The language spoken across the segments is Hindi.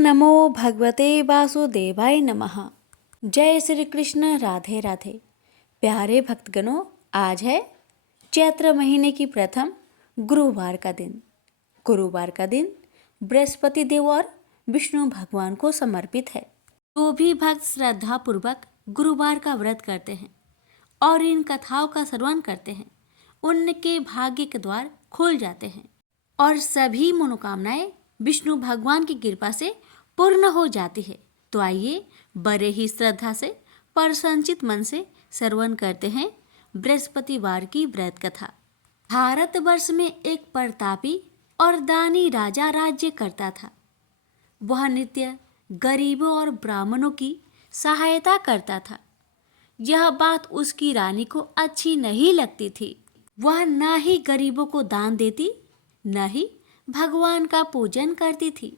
नमो भगवते वासुदेवाय नमः। जय श्री कृष्ण, राधे राधे। प्यारे भक्तगणों, आज है चैत्र महीने की प्रथम गुरुवार का दिन। गुरुवार का दिन बृहस्पति देव और विष्णु भगवान को समर्पित है। जो भी भक्त श्रद्धा पूर्वक गुरुवार का व्रत करते हैं और इन कथाओं का श्रवण करते हैं, उनके भाग्य के द्वार खुल जाते हैं और सभी मनोकामनाएं विष्णु भगवान की कृपा से पूर्ण हो जाती है। तो आइए बड़े ही श्रद्धा से प्रसन्नचित मन से श्रवण करते हैं बृहस्पतिवार की व्रत कथा। भारतवर्ष में एक प्रतापी और दानी राजा राज्य करता था। वह नित्य गरीबों और ब्राह्मणों की सहायता करता था। यह बात उसकी रानी को अच्छी नहीं लगती थी। वह न ही गरीबों को दान देती, न ही भगवान का पूजन करती थी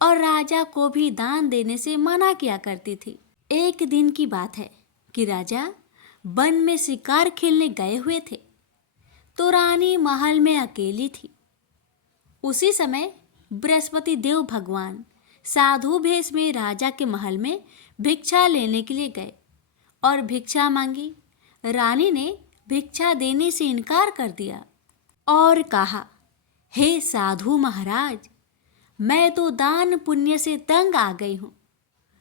और राजा को भी दान देने से मना किया करती थी। एक दिन की बात है कि राजा वन में शिकार खेलने गए हुए थे, तो रानी महल में अकेली थी। उसी समय बृहस्पति देव भगवान साधु भेष में राजा के महल में भिक्षा लेने के लिए गए और भिक्षा मांगी। रानी ने भिक्षा देने से इनकार कर दिया और कहा, हे साधु महाराज, मैं तो दान पुण्य से तंग आ गई हूँ।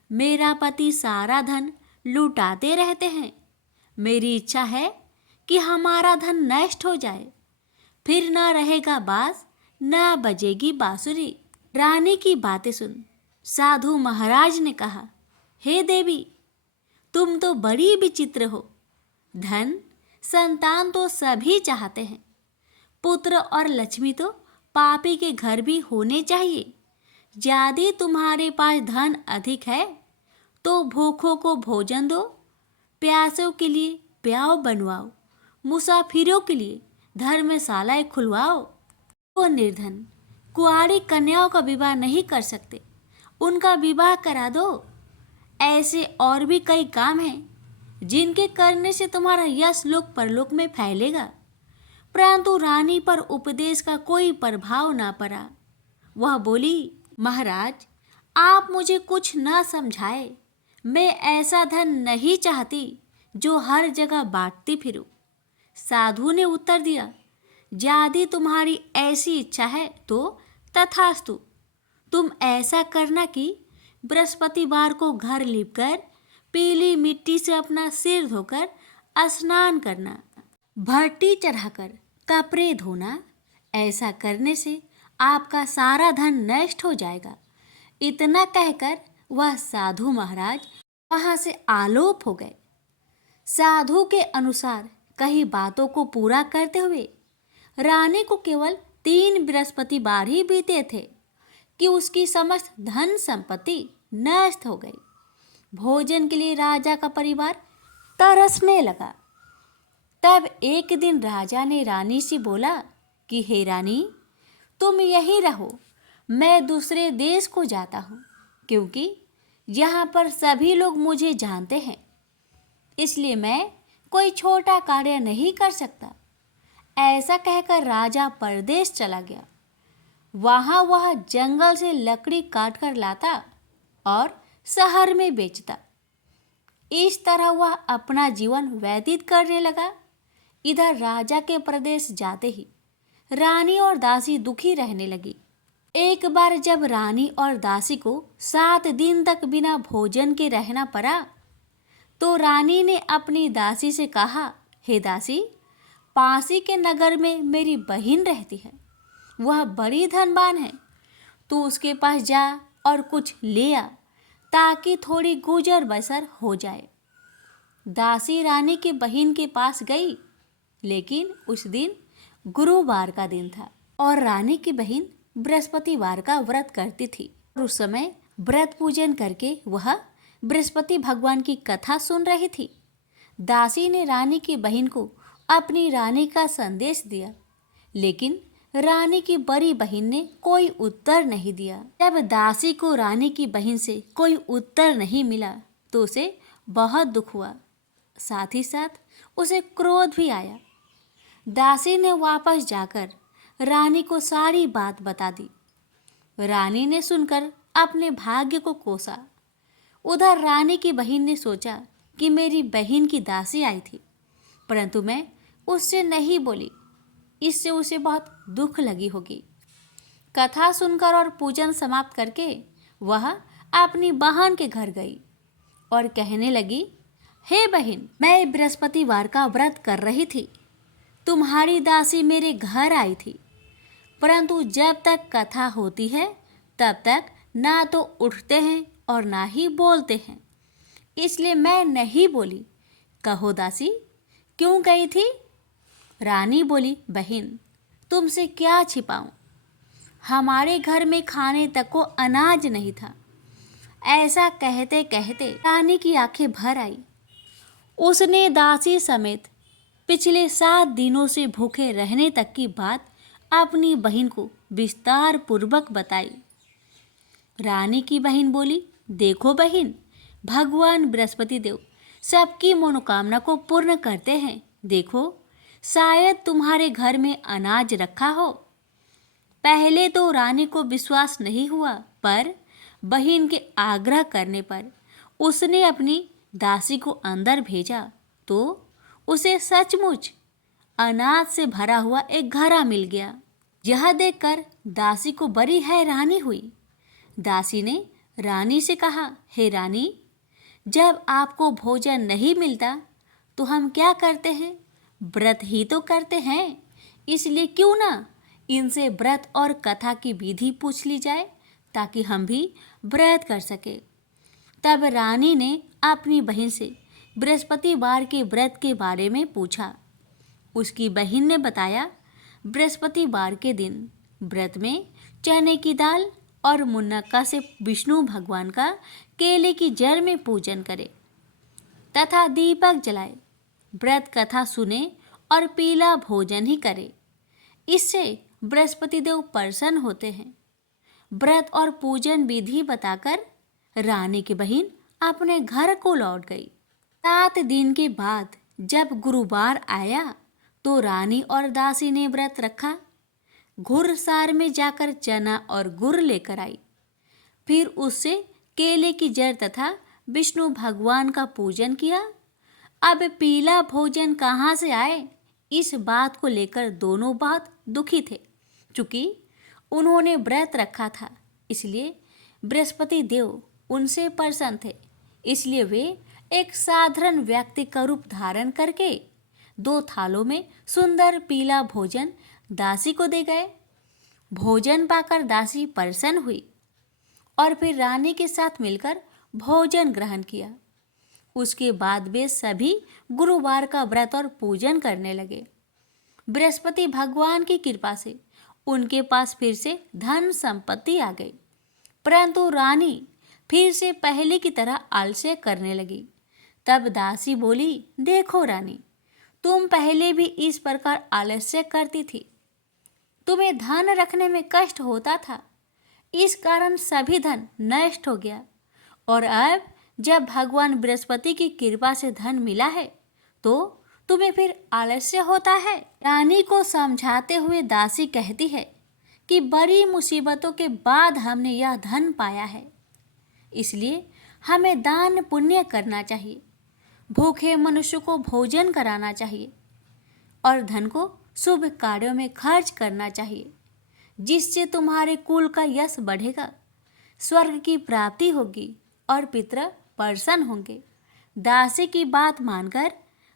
मेरा पति सारा धन लुटाते रहते हैं। मेरी इच्छा है कि हमारा धन नष्ट हो जाए, फिर न रहेगा बांस, न बजेगी बांसुरी। रानी की बातें सुन साधु महाराज ने कहा, हे देवी, तुम तो बड़ी विचित्र हो। धन संतान तो सभी चाहते हैं, पुत्र और लक्ष्मी तो पापी के घर भी होने चाहिए। यदि तुम्हारे पास धन अधिक है तो भूखों को भोजन दो, प्यासों के लिए प्याव बनवाओ, मुसाफिरों के लिए धर्मशालाएं खुलवाओ। वो निर्धन कुंवारी कन्याओं का विवाह नहीं कर सकते, उनका विवाह करा दो। ऐसे और भी कई काम हैं जिनके करने से तुम्हारा यश लोक परलोक में फैलेगा। परंतु रानी पर उपदेश का कोई प्रभाव ना पड़ा। वह बोली, महाराज, आप मुझे कुछ न समझाए। मैं ऐसा धन नहीं चाहती जो हर जगह बांटती फिरूं। साधु ने उत्तर दिया, यदि तुम्हारी ऐसी इच्छा है तो तथास्तु। तुम ऐसा करना कि बृहस्पतिवार को घर लीपकर पीली मिट्टी से अपना सिर धोकर स्नान करना, भट्टी चढ़ाकर कपड़े धोना। ऐसा करने से आपका सारा धन नष्ट हो जाएगा। इतना कहकर वह साधु महाराज वहां से आलोप हो गए। साधु के अनुसार कई बातों को पूरा करते हुए रानी को केवल 3 बृहस्पतिवार ही बीते थे कि उसकी समस्त धन संपत्ति नष्ट हो गई। भोजन के लिए राजा का परिवार तरसने लगा। तब एक दिन राजा ने रानी से बोला कि हे रानी, तुम यहीं रहो, मैं दूसरे देश को जाता हूँ, क्योंकि यहाँ पर सभी लोग मुझे जानते हैं, इसलिए मैं कोई छोटा कार्य नहीं कर सकता। ऐसा कहकर राजा परदेश चला गया। वहाँ वह जंगल से लकड़ी काट कर लाता और शहर में बेचता। इस तरह वह अपना जीवन व्यतीत करने लगा। इधर राजा के प्रदेश जाते ही रानी और दासी दुखी रहने लगी। एक बार जब रानी और दासी को 7 दिन तक बिना भोजन के रहना पड़ा, तो रानी ने अपनी दासी से कहा, हे दासी, पासी के नगर में मेरी बहन रहती है। वह बड़ी धनवान है। तू उसके पास जा और कुछ ले आ, ताकि थोड़ी गुजर बसर हो जाए। दासी रानी के बहन के पास गई, लेकिन उस दिन गुरुवार का दिन था और रानी की बहन बृहस्पतिवार का व्रत करती थी। और उस समय व्रत पूजन करके वह बृहस्पति भगवान की कथा सुन रही थी। दासी ने रानी की बहन को अपनी रानी का संदेश दिया, लेकिन रानी की बड़ी बहन ने कोई उत्तर नहीं दिया। जब दासी को रानी की बहन से कोई उत्तर नहीं मिला तो उसे बहुत दुख हुआ, साथ ही साथ उसे क्रोध भी आया। दासी ने वापस जाकर रानी को सारी बात बता दी। रानी ने सुनकर अपने भाग्य को कोसा। उधर रानी की बहन ने सोचा कि मेरी बहन की दासी आई थी, परंतु मैं उससे नहीं बोली, इससे उसे बहुत दुख लगी होगी। कथा सुनकर और पूजन समाप्त करके वह अपनी बहन के घर गई और कहने लगी, हे बहन, मैं बृहस्पतिवार का व्रत कर रही थी। तुम्हारी दासी मेरे घर आई थी, परंतु जब तक कथा होती है तब तक ना तो उठते हैं और ना ही बोलते हैं, इसलिए मैं नहीं बोली। कहो दासी, क्यों गई थी? रानी बोली, बहन, तुमसे क्या छिपाऊं, हमारे घर में खाने तक को अनाज नहीं था। ऐसा कहते कहते रानी की आंखें भर आई। उसने दासी समेत पिछले 7 दिनों से भूखे रहने तक की बात अपनी बहन को विस्तार पूर्वक बताई। रानी की बहन बोली, देखो बहन, भगवान बृहस्पति देव सबकी मनोकामना को पूर्ण करते हैं। देखो, शायद तुम्हारे घर में अनाज रखा हो। पहले तो रानी को विश्वास नहीं हुआ, पर बहन के आग्रह करने पर उसने अपनी दासी को अंदर भेजा तो उसे सचमुच अनाज से भरा हुआ एक घड़ा मिल गया। यह देखकर दासी को बड़ी हैरानी हुई। दासी ने रानी से कहा, हे रानी, जब आपको भोजन नहीं मिलता तो हम क्या करते हैं? व्रत ही तो करते हैं। इसलिए क्यों ना इनसे व्रत और कथा की विधि पूछ ली जाए, ताकि हम भी व्रत कर सके। तब रानी ने अपनी बहन से बृहस्पतिवार के व्रत के बारे में पूछा। उसकी बहन ने बताया, बृहस्पतिवार के दिन व्रत में चने की दाल और मुनक्का से विष्णु भगवान का केले की जड़ में पूजन करे तथा दीपक जलाए, व्रत कथा सुने और पीला भोजन ही करे। इससे बृहस्पति देव प्रसन्न होते हैं। व्रत और पूजन विधि बताकर रानी की बहन अपने घर को लौट गई। 7 दिन के बाद जब गुरुवार आया तो रानी और दासी ने व्रत रखा। घुड़सार में जाकर चना और गुड़ लेकर आई। फिर उससे केले की जड़ तथा विष्णु भगवान का पूजन किया। अब पीला भोजन कहाँ से आए, इस बात को लेकर दोनों बहुत दुखी थे। चूँकि उन्होंने व्रत रखा था, इसलिए बृहस्पति देव उनसे प्रसन्न थे। इसलिए वे एक साधारण व्यक्ति का रूप धारण करके 2 थालों में सुंदर पीला भोजन दासी को दे गए। भोजन पाकर दासी प्रसन्न हुई और फिर रानी के साथ मिलकर भोजन ग्रहण किया। उसके बाद वे सभी गुरुवार का व्रत और पूजन करने लगे। बृहस्पति भगवान की कृपा से उनके पास फिर से धन संपत्ति आ गई, परंतु रानी फिर से पहले की तरह आलस्य करने लगी। तब दासी बोली, देखो रानी, तुम पहले भी इस प्रकार आलस्य करती थी। तुम्हें धन रखने में कष्ट होता था, इस कारण सभी धन नष्ट हो गया, और अब जब भगवान बृहस्पति की कृपा से धन मिला है तो तुम्हें फिर आलस्य होता है। रानी को समझाते हुए दासी कहती है कि बड़ी मुसीबतों के बाद हमने यह धन पाया है, इसलिए हमें दान पुण्य करना चाहिए, भूखे मनुष्य को भोजन कराना चाहिए और धन को शुभ कार्यों में खर्च करना चाहिए, जिससे तुम्हारे कुल का यश बढ़ेगा, स्वर्ग की प्राप्ति होगी और पितर प्रसन्न होंगे। दासी की बात मानकर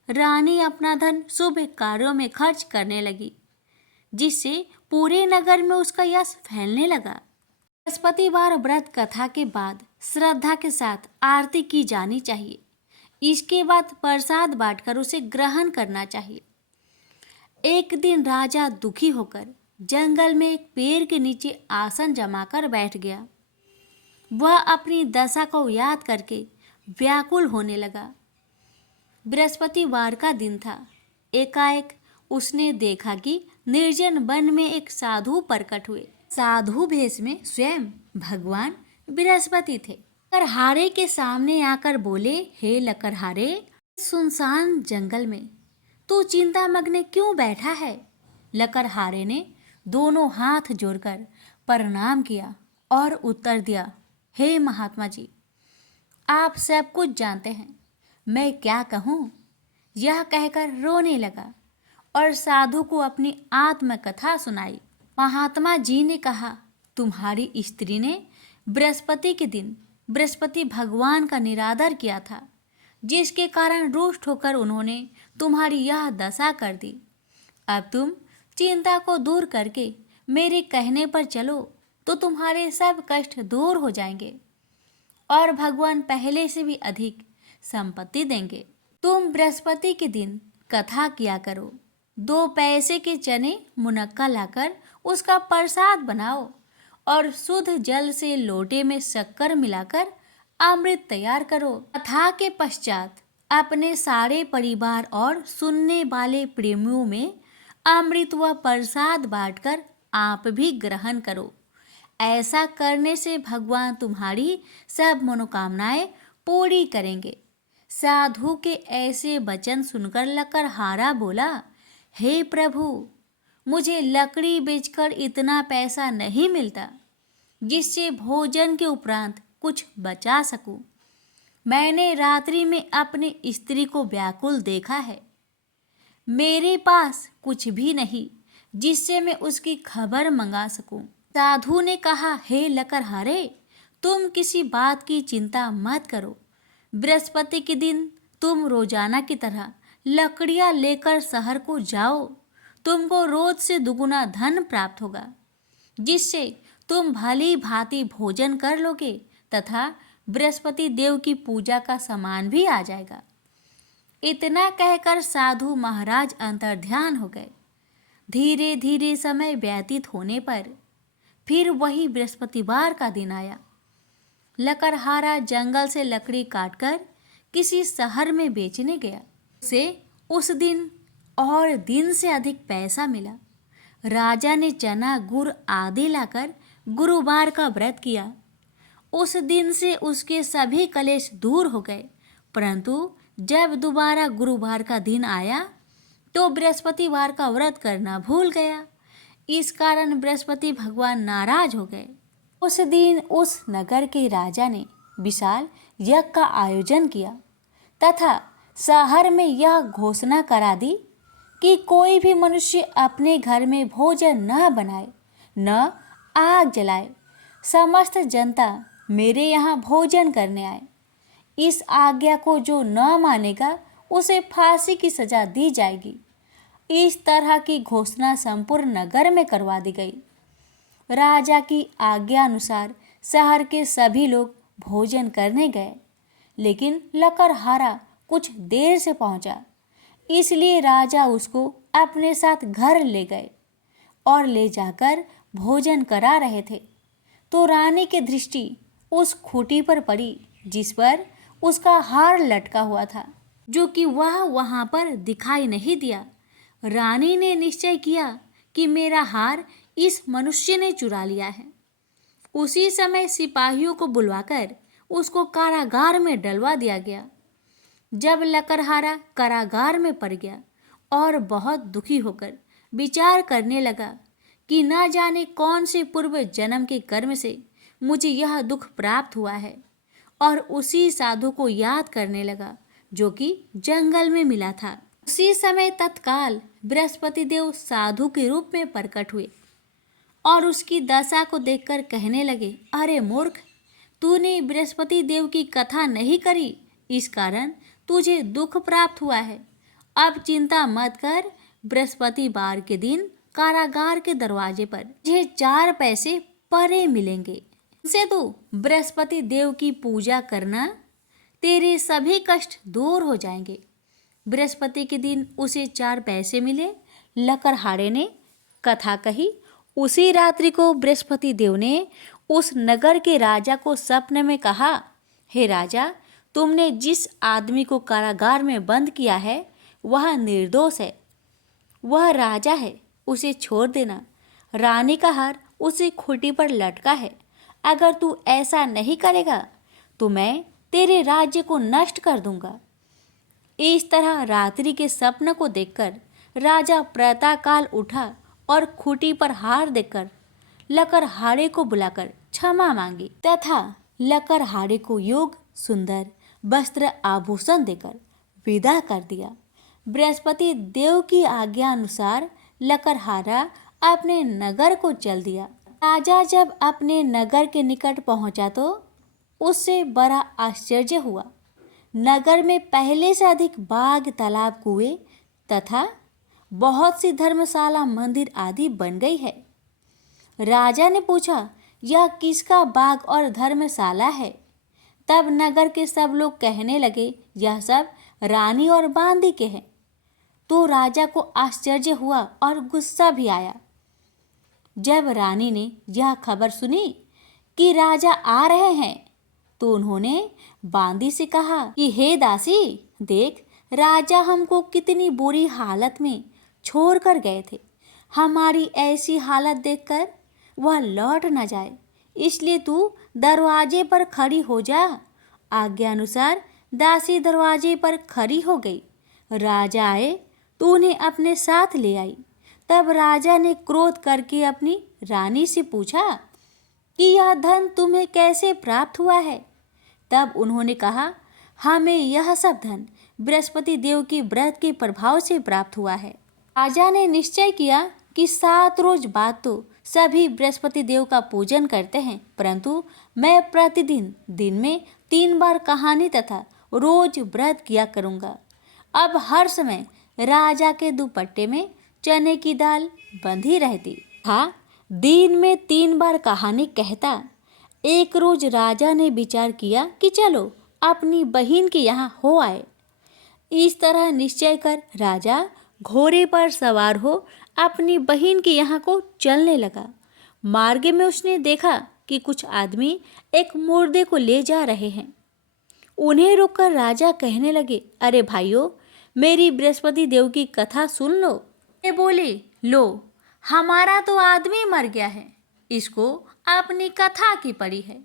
रानी अपना धन शुभ कार्यों में खर्च करने लगी, जिससे पूरे नगर में उसका यश फैलने लगा। बृहस्पतिवार व्रत कथा के बाद श्रद्धा के साथ आरती की जानी चाहिए। इसके बाद प्रसाद बांटकर उसे ग्रहण करना चाहिए। एक दिन राजा दुखी होकर जंगल में एक पेड़ के नीचे आसन जमाकर बैठ गया। वह अपनी दशा को याद करके व्याकुल होने लगा। बृहस्पतिवार का दिन था। एकाएक उसने देखा कि निर्जन वन में एक साधु प्रकट हुए। साधु भेष में स्वयं भगवान बृहस्पति थे। लकड़हारे के सामने आकर बोले, हे लकड़हारे, सुनसान जंगल में तू चिंता मग्न क्यों बैठा है? लकड़हारे ने दोनों हाथ जोड़कर प्रणाम किया और उत्तर दिया, हे महात्मा जी, आप सब कुछ जानते हैं, मैं क्या कहूँ। यह कहकर रोने लगा और साधु को अपनी आत्मकथा सुनाई। महात्मा जी ने कहा, तुम्हारी स्त्री ने बृहस्पति के दिन बृहस्पति भगवान का निरादर किया था, जिसके कारण रुष्ट होकर उन्होंने तुम्हारी यह दशा कर दी। अब तुम चिंता को दूर करके मेरे कहने पर चलो तो तुम्हारे सब कष्ट दूर हो जाएंगे और भगवान पहले से भी अधिक संपत्ति देंगे। तुम बृहस्पति के दिन कथा किया करो, 2 पैसे के चने मुनक्का लाकर उसका प्रसाद बनाओ और शुद्ध जल से लोटे में शक्कर मिलाकर अमृत तैयार करो। कथा के पश्चात अपने सारे परिवार और सुनने वाले प्रेमियों में अमृत व प्रसाद बांटकर आप भी ग्रहण करो। ऐसा करने से भगवान तुम्हारी सब मनोकामनाएं पूरी करेंगे। साधु के ऐसे वचन सुनकर लकड़हारा बोला, हे प्रभु, मुझे लकड़ी बेचकर इतना पैसा नहीं मिलता जिससे भोजन के उपरांत कुछ बचा सकूं। मैंने रात्रि में अपनी स्त्री को व्याकुल देखा है। मेरे पास कुछ भी नहीं जिससे मैं उसकी खबर मंगा सकूं। साधु ने कहा, हे लकड़हारे, तुम किसी बात की चिंता मत करो। बृहस्पति के दिन तुम रोजाना की तरह लकड़ियां लेकर शहर को जाओ। तुमको रोज से दुगुना धन प्राप्त होगा, जिससे तुम भली भांति भोजन कर लोगे तथा बृहस्पति देव की पूजा का सामान भी आ जाएगा। इतना कहकर साधु महाराज अंतर्ध्यान हो गए। धीरे धीरे समय व्यतीत होने पर फिर वही बृहस्पतिवार का दिन आया। लकड़हारा जंगल से लकड़ी काटकर किसी शहर में बेचने गया। उसे उस दिन और दिन से अधिक पैसा मिला। राजा ने चना गुड़ आदि लाकर गुरुवार का व्रत किया। उस दिन से उसके सभी कलेश दूर हो गए, परंतु जब दोबारा गुरुवार का दिन आया तो बृहस्पतिवार का व्रत करना भूल गया। इस कारण बृहस्पति भगवान नाराज हो गए। उस दिन उस नगर के राजा ने विशाल यज्ञ का आयोजन किया तथा शहर में यह घोषणा करा दी कि कोई भी मनुष्य अपने घर में भोजन न बनाए, न आग जलाए। समस्त जनता मेरे यहाँ भोजन करने आए। इस आज्ञा को जो न मानेगा उसे फांसी की सजा दी जाएगी। इस तरह की घोषणा संपूर्ण नगर में करवा दी गई। राजा की आज्ञा अनुसार शहर के सभी लोग भोजन करने गए, लेकिन लकड़हारा कुछ देर से पहुंचा, इसलिए राजा उसको अपने साथ घर ले गए और ले जाकर भोजन करा रहे थे तो रानी की दृष्टि उस खूंटी पर पड़ी जिस पर उसका हार लटका हुआ था, जो कि वह वहां पर दिखाई नहीं दिया। रानी ने निश्चय किया कि मेरा हार इस मनुष्य ने चुरा लिया है। उसी समय सिपाहियों को बुलवाकर उसको कारागार में डलवा दिया गया। जब लकड़हारा कारागार में पड़ गया और बहुत दुखी होकर विचार करने लगा कि न जाने कौन से पूर्व जन्म के कर्म से मुझे यह दुख प्राप्त हुआ है, और उसी साधु को याद करने लगा जो कि जंगल में मिला था। उसी समय तत्काल बृहस्पति देव साधु के रूप में प्रकट हुए और उसकी दशा को देखकर कहने लगे, अरे मूर्ख, तूने बृहस्पति देव की कथा नहीं करी, इस कारण तुझे दुख प्राप्त हुआ है। अब चिंता मत कर, बृहस्पतिवार के दिन कारागार के दरवाजे पर तुझे 4 पैसे परे मिलेंगे। से तू बृहस्पति देव की पूजा करना, तेरे सभी कष्ट दूर हो जाएंगे। बृहस्पति के दिन उसे 4 पैसे मिले। लकड़हारे ने कथा कही। उसी रात्रि को बृहस्पति देव ने उस नगर के राजा को स्वप्न में कहा, हे राजा, तुमने जिस आदमी को कारागार में बंद किया है वह निर्दोष है, वह राजा है, उसे छोड़ देना। रानी का हार उसी खूंटी पर लटका है। अगर तू ऐसा नहीं करेगा तो मैं तेरे राज्य को नष्ट कर दूंगा। इस तरह रात्रि के स्वप्न को देखकर राजा प्रातःकाल उठा और खूंटी पर हार देखकर लकड़हारे को बुलाकर क्षमा मांगी तथा लकड़हारे को योग सुंदर वस्त्र आभूषण देकर विदा कर दिया। बृहस्पति देव की आज्ञा अनुसार लकड़हारा अपने नगर को चल दिया। राजा जब अपने नगर के निकट पहुंचा तो उससे बड़ा आश्चर्य हुआ। नगर में पहले से अधिक बाग, तालाब, कुएं तथा बहुत सी धर्मशाला, मंदिर आदि बन गई है। राजा ने पूछा, यह किसका बाग और धर्मशाला है? तब नगर के सब लोग कहने लगे, यह सब रानी और बांदी के हैं। तो राजा को आश्चर्य हुआ और गुस्सा भी आया। जब रानी ने यह खबर सुनी कि राजा आ रहे हैं तो उन्होंने बांदी से कहा कि हे दासी, देख राजा हमको कितनी बुरी हालत में छोड़कर गए थे। हमारी ऐसी हालत देखकर वह लौट न जाए, इसलिए तू दरवाजे पर खड़ी हो जा। आज्ञा अनुसार दासी दरवाजे पर खड़ी हो गई। राजा आए तो उन्हें अपने साथ ले आई। तब राजा ने क्रोध करके अपनी रानी से पूछा कि यह धन तुम्हें कैसे प्राप्त हुआ है? तब उन्होंने कहा, हमें यह सब धन बृहस्पति देव की व्रत के प्रभाव से प्राप्त हुआ है। राजा ने निश्चय किया कि 7 रोज बाद तो सभी बृहस्पति देव का पूजन करते हैं, परंतु मैं प्रतिदिन दिन में 3 बार कहानी तथा रोज व्रत किया करूँगा। अब हर समय राजा के दुपट्टे में चने की दाल बंधी रहती। हाँ, दिन में 3 बार कहानी कहता। एक रोज राजा ने विचार किया कि चलो अपनी बहन के यहाँ हो आए। इस तरह निश्चय कर राजा घोड़े पर सवार हो अपनी बहन के यहाँ को चलने लगा। मार्ग में उसने देखा कि कुछ आदमी एक मुर्दे को ले जा रहे हैं। उन्हें रोककर राजा कहने लगे, अरे भाइयों, मेरी बृहस्पति देव की कथा सुन लो। ये बोले, लो हमारा तो आदमी मर गया है, इसको अपनी कथा की पड़ी है।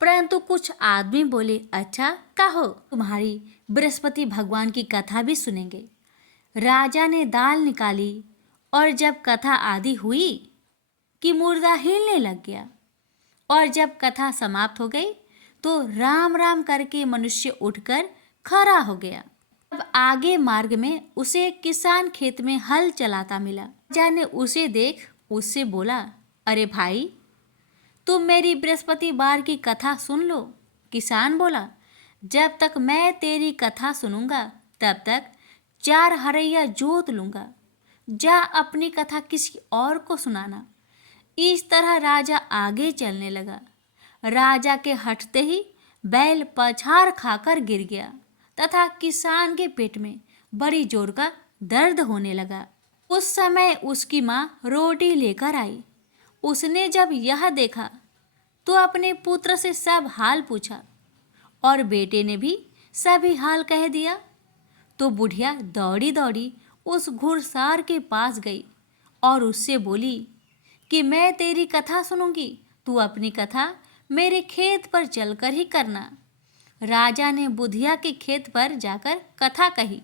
परंतु कुछ आदमी बोले, अच्छा कहो, तुम्हारी बृहस्पति भगवान की कथा भी सुनेंगे। राजा ने दाल निकाली और जब कथा आदि हुई कि मुर्दा हिलने लग गया और जब कथा समाप्त हो गई तो राम राम करके मनुष्य उठकर खड़ा हो गया। अब आगे मार्ग में उसे एक किसान खेत में हल चलाता मिला। राजा ने उसे देख उससे बोला, अरे भाई, तुम मेरी बृहस्पति बार की कथा सुन लो। किसान बोला, जब तक मैं तेरी कथा सुनूंगा तब तक 4 हरैया जोत लूंगा। जा अपनी कथा किसी और को सुनाना। इस तरह राजा आगे चलने लगा। राजा के हटते ही बैल पछाड़ खाकर गिर गया तथा किसान के पेट में बड़ी जोर का दर्द होने लगा। उस समय उसकी माँ रोटी लेकर आई। उसने जब यह देखा तो अपने पुत्र से सब हाल पूछा और बेटे ने भी सभी हाल कह दिया। तो बुढ़िया दौड़ी दौड़ी उस घुड़सार के पास गई और उससे बोली कि मैं तेरी कथा सुनूंगी, तू अपनी कथा मेरे खेत पर चलकर ही करना। राजा ने बुधिया के खेत पर जाकर कथा कही,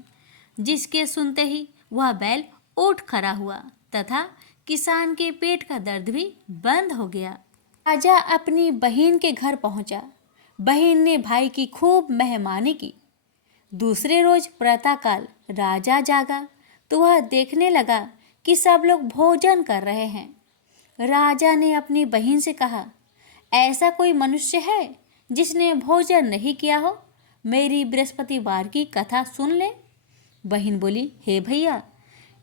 जिसके सुनते ही वह बैल उठ खड़ा हुआ तथा किसान के पेट का दर्द भी बंद हो गया। राजा अपनी बहन के घर पहुंचा। बहन ने भाई की खूब मेहमानी की। दूसरे रोज प्रातःकाल राजा जागा तो वह देखने लगा कि सब लोग भोजन कर रहे हैं। राजा ने अपनी बहन से कहा, ऐसा कोई मनुष्य है जिसने भोजन नहीं किया हो? मेरी बृहस्पतिवार की कथा सुन ले। बहन बोली, हे भैया,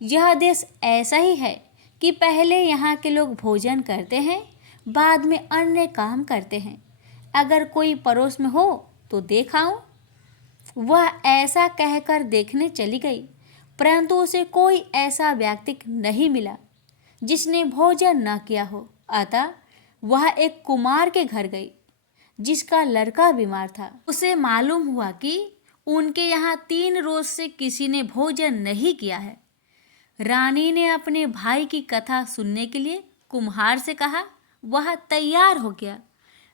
यह देश ऐसा ही है कि पहले यहाँ के लोग भोजन करते हैं, बाद में अन्य काम करते हैं। अगर कोई पड़ोस में हो तो देख आऊं। वह ऐसा कहकर देखने चली गई, परंतु उसे कोई ऐसा व्यक्ति नहीं मिला जिसने भोजन न किया हो। अतः वह एक कुमार के घर गई जिसका लड़का बीमार था। उसे मालूम हुआ कि उनके यहाँ 3 रोज से किसी ने भोजन नहीं किया है। रानी ने अपने भाई की कथा सुनने के लिए कुम्हार से कहा। वह तैयार हो गया।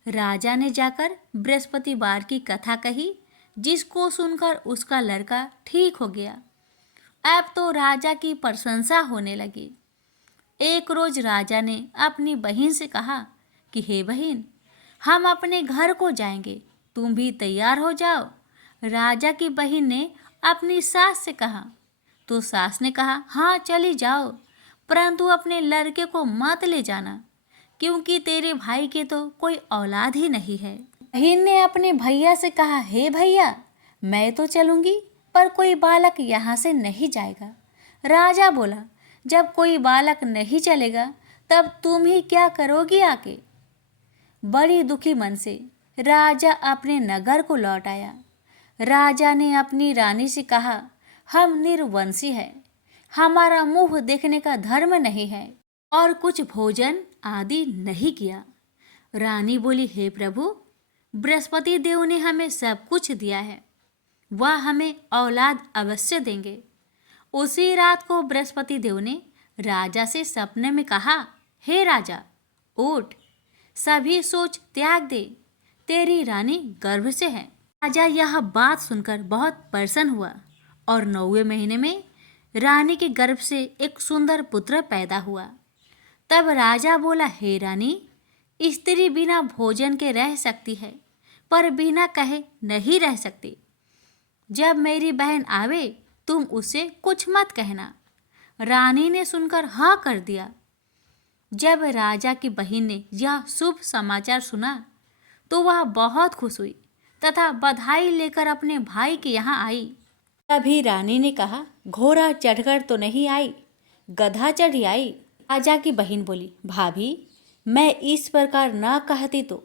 राजा ने जाकर बृहस्पतिवार की कथा कही, जिसको सुनकर उसका लड़का ठीक हो गया। अब तो राजा की प्रशंसा होने लगी। एक रोज राजा ने अपनी बहन से कहा कि हे बहन, हम अपने घर को जाएंगे, तुम भी तैयार हो जाओ। राजा की बहन ने अपनी सास से कहा। तो सास ने कहा, हाँ चली जाओ, परंतु अपने लड़के को मत ले जाना, क्योंकि तेरे भाई के तो कोई औलाद ही नहीं है। बहन ने अपने भैया से कहा, हे भैया, मैं तो चलूंगी, पर कोई बालक यहाँ से नहीं जाएगा। राजा बोला, जब कोई बालक नहीं चलेगा तब तुम ही क्या करोगी आके। बड़ी दुखी मन से राजा अपने नगर को लौट आया। राजा ने अपनी रानी से कहा, हम निर्वंशी हैं, हमारा मुंह देखने का धर्म नहीं है और कुछ भोजन आदि नहीं किया। रानी बोली, हे प्रभु, बृहस्पति देव ने हमें सब कुछ दिया है, वह हमें औलाद अवश्य देंगे। उसी रात को बृहस्पति देव ने राजा से सपने में कहा, हे राजा, उठ, सभी सोच त्याग दे, तेरी रानी गर्भ से है। राजा यह बात सुनकर बहुत प्रसन्न हुआ और 9वें महीने में रानी के गर्भ से एक सुंदर पुत्र पैदा हुआ। तब राजा बोला, हे रानी, स्त्री बिना भोजन के रह सकती है, पर बिना कहे नहीं रह सकती। जब मेरी बहन आवे तुम उसे कुछ मत कहना। रानी ने सुनकर हाँ कर दिया। जब राजा की बहन ने यह शुभ समाचार सुना तो वह बहुत खुश हुई तथा बधाई लेकर अपने भाई के यहाँ आई। तभी रानी ने कहा, घोड़ा चढ़कर तो नहीं आई, गधा चढ़ी आई। राजा की बहन बोली, भाभी, मैं इस प्रकार न कहती तो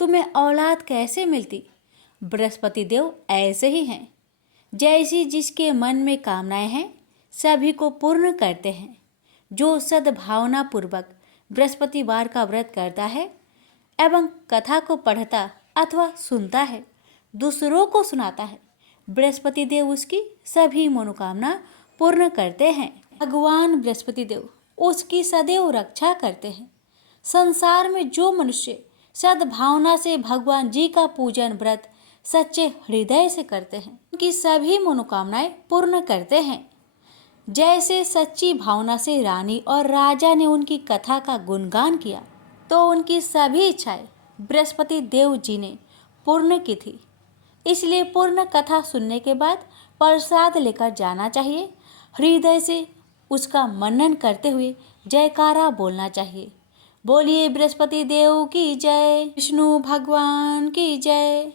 तुम्हें औलाद कैसे मिलती। बृहस्पति देव ऐसे ही हैं, जैसी जिसके मन में कामनाएं हैं सभी को पूर्ण करते हैं। जो सद्भावना पूर्वक बृहस्पतिवार का व्रत करता है एवं कथा को पढ़ता अथवा सुनता है, दूसरों को सुनाता है, बृहस्पति देव उसकी सभी मनोकामना पूर्ण करते हैं। भगवान बृहस्पति देव उसकी सदैव रक्षा करते हैं। संसार में जो मनुष्य सद्भावना से भगवान जी का पूजन व्रत सच्चे हृदय से करते हैं, उनकी सभी मनोकामनाएं पूर्ण करते हैं। जैसे सच्ची भावना से रानी और राजा ने उनकी कथा का गुणगान किया तो उनकी सभी इच्छाएं बृहस्पति देव जी ने पूर्ण की थी। इसलिए पूर्ण कथा सुनने के बाद प्रसाद लेकर जाना चाहिए। हृदय से उसका मनन करते हुए जयकारा बोलना चाहिए। बोलिए बृहस्पति देव की जय, विष्णु भगवान की जय।